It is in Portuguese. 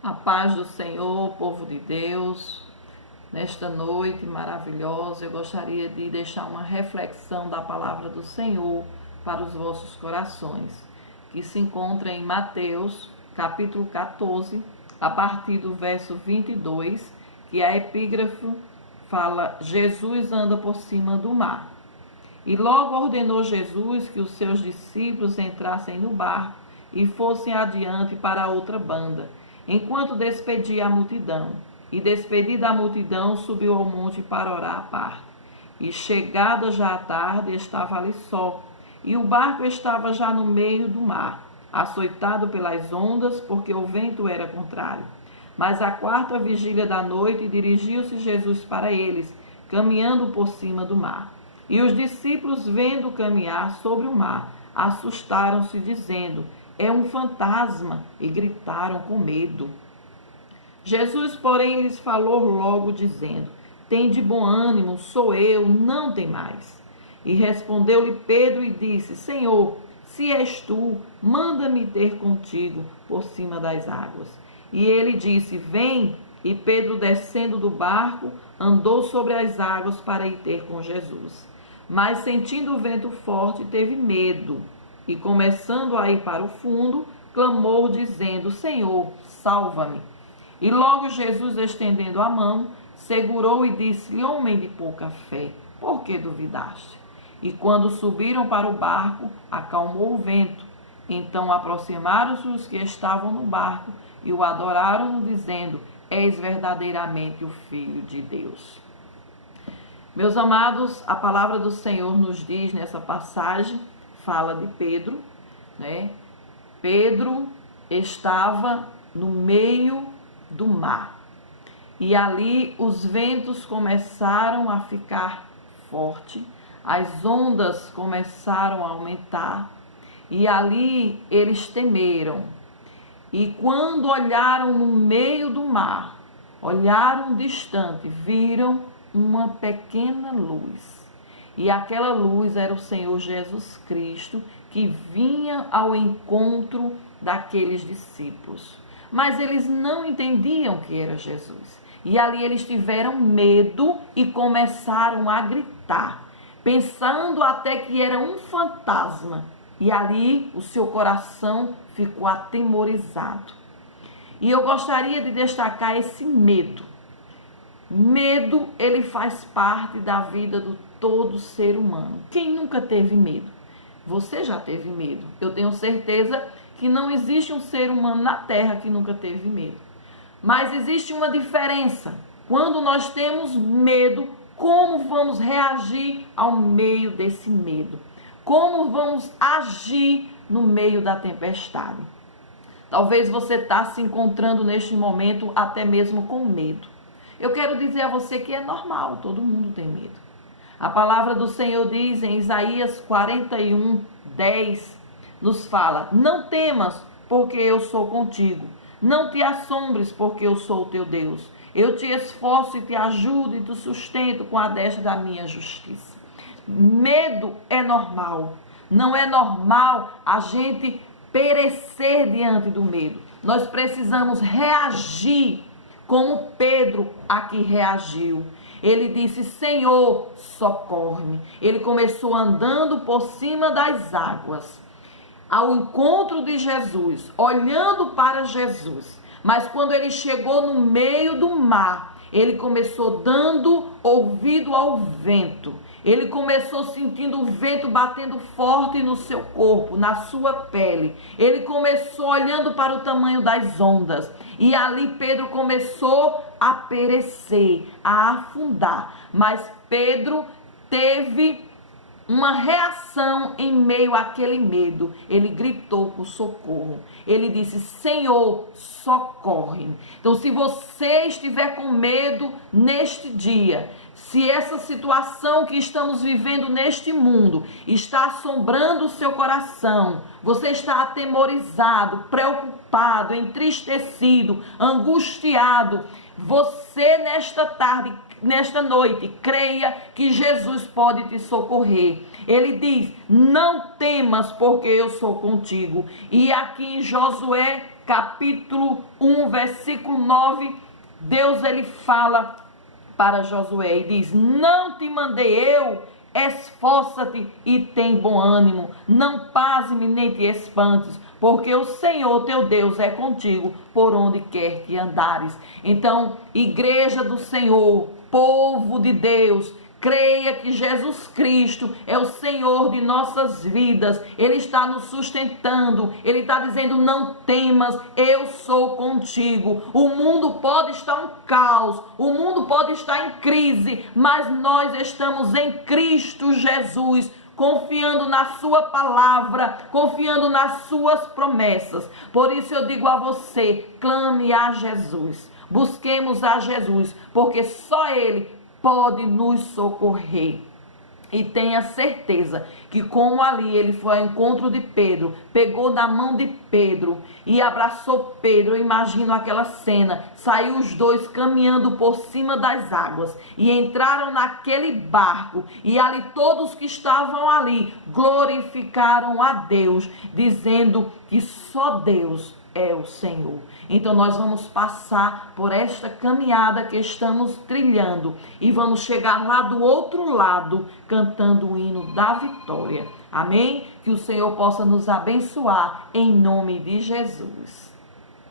A paz do Senhor, povo de Deus. Nesta noite maravilhosa, eu gostaria de deixar uma reflexão da palavra do Senhor para os vossos corações, que se encontra em Mateus, capítulo 14, a partir do verso 22, que a epígrafe fala: Jesus anda por cima do mar. E logo ordenou Jesus que os seus discípulos entrassem no barco e fossem adiante para a outra banda, enquanto despedia a multidão. E despedida a multidão, subiu ao monte para orar à parte. E chegada já a tarde, estava ali só, e o barco estava já no meio do mar, açoitado pelas ondas, porque o vento era contrário. Mas à quarta vigília da noite, dirigiu-se Jesus para eles, caminhando por cima do mar. E os discípulos, vendo caminhar sobre o mar, assustaram-se, dizendo: é um fantasma, e gritaram com medo. Jesus, porém, lhes falou logo, dizendo: tende bom ânimo, sou eu, não temais. E respondeu-lhe Pedro e disse: Senhor, se és tu, manda-me ter contigo por cima das águas. E ele disse: vem. E Pedro, descendo do barco, andou sobre as águas para ir ter com Jesus. Mas, sentindo o vento forte, teve medo. E, começando a ir para o fundo, clamou, dizendo: Senhor, salva-me. E logo Jesus, estendendo a mão, segurou e disse-lhe: homem de pouca fé, por que duvidaste? E quando subiram para o barco, acalmou o vento. Então aproximaram-se os que estavam no barco e o adoraram, dizendo: és verdadeiramente o Filho de Deus. Meus amados, a palavra do Senhor nos diz nessa passagem, fala de Pedro, né? Pedro estava no meio do mar. E ali os ventos começaram a ficar fortes, as ondas começaram a aumentar, e ali eles temeram. E quando olharam no meio do mar, olharam distante, viram uma pequena luz. E aquela luz era o Senhor Jesus Cristo, que vinha ao encontro daqueles discípulos. Mas eles não entendiam que era Jesus. E ali eles tiveram medo e começaram a gritar, pensando até que era um fantasma. E ali o seu coração ficou atemorizado. E eu gostaria de destacar esse medo. Medo, ele faz parte da vida do todo ser humano. Quem nunca teve medo? Você já teve medo. Eu tenho certeza que não existe um ser humano na Terra que nunca teve medo. Mas existe uma diferença. Quando nós temos medo, como vamos reagir ao meio desse medo? Como vamos agir no meio da tempestade? Talvez você está se encontrando neste momento até mesmo com medo. Eu quero dizer a você que é normal, todo mundo tem medo. A palavra do Senhor diz em Isaías 41, 10, nos fala: não temas, porque eu sou contigo. Não te assombres, porque eu sou o teu Deus. Eu te esforço e te ajudo e te sustento com a destra da minha justiça. Medo é normal. Não é normal a gente perecer diante do medo. Nós precisamos reagir como Pedro aqui reagiu. Ele disse: Senhor, socorre-me. Ele começou andando por cima das águas, ao encontro de Jesus, olhando para Jesus. Mas quando ele chegou no meio do mar, ele começou dando ouvido ao vento. Ele começou sentindo o vento batendo forte no seu corpo, na sua pele. Ele começou olhando para o tamanho das ondas. E ali Pedro começou a perecer, a afundar. Mas Pedro teve uma reação em meio àquele medo. Ele gritou por socorro. Ele disse: Senhor, socorre. Então, se você estiver com medo neste dia, se essa situação que estamos vivendo neste mundo está assombrando o seu coração, você está atemorizado, preocupado, entristecido, angustiado, você nesta tarde, nesta noite, creia que Jesus pode te socorrer. Ele diz: não temas, porque eu sou contigo. E aqui em Josué capítulo 1, versículo 9, Deus ele fala para Josué e diz: não te mandei eu? Esforça-te e tem bom ânimo, não pasme nem te espantes, porque o Senhor teu Deus é contigo por onde quer que andares. Então, igreja do Senhor, povo de Deus, creia que Jesus Cristo é o Senhor de nossas vidas. Ele está nos sustentando. Ele está dizendo: não temas, eu sou contigo. O mundo pode estar um caos, o mundo pode estar em crise, mas nós estamos em Cristo Jesus, confiando na sua palavra, confiando nas suas promessas. Por isso eu digo a você: clame a Jesus, busquemos a Jesus, porque só Ele pode nos socorrer. E tenha certeza que, como ali ele foi ao encontro de Pedro, pegou na mão de Pedro e abraçou Pedro, eu imagino aquela cena, saiu os dois caminhando por cima das águas e entraram naquele barco, e ali todos que estavam ali glorificaram a Deus, dizendo que só Deus é o Senhor. Então nós vamos passar por esta caminhada que estamos trilhando e vamos chegar lá do outro lado cantando o hino da vitória. Amém? Que o Senhor possa nos abençoar em nome de Jesus.